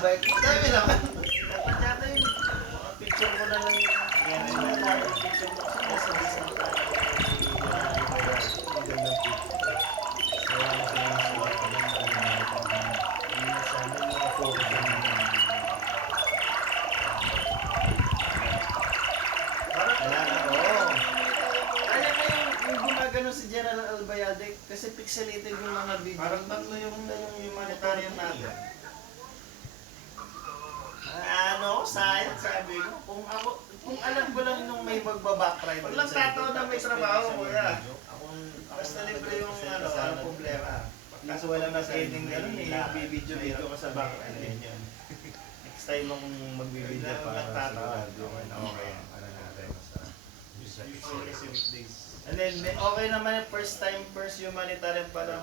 bike. Dami naman. Dapat yata yung picture ko na lang yung picture mo sa isang Magandang picture. Si General Albayade kasi pixelated yung mga video. parang tatlo yung humanitarian natin. Sayang sabi ko. Kung alam ko lang nung may magbabacktride. Pag lang tataon na may trabaho, kuya. Basta libre yung ano problema. Kaso walang nag-ending gano'n eh, yung bibidyo ka sa backtride. Next time mong magbibidyo para sigurado. Okay, para natin sa Usually kasi weekdays. And then, okay naman yung first humanitarian para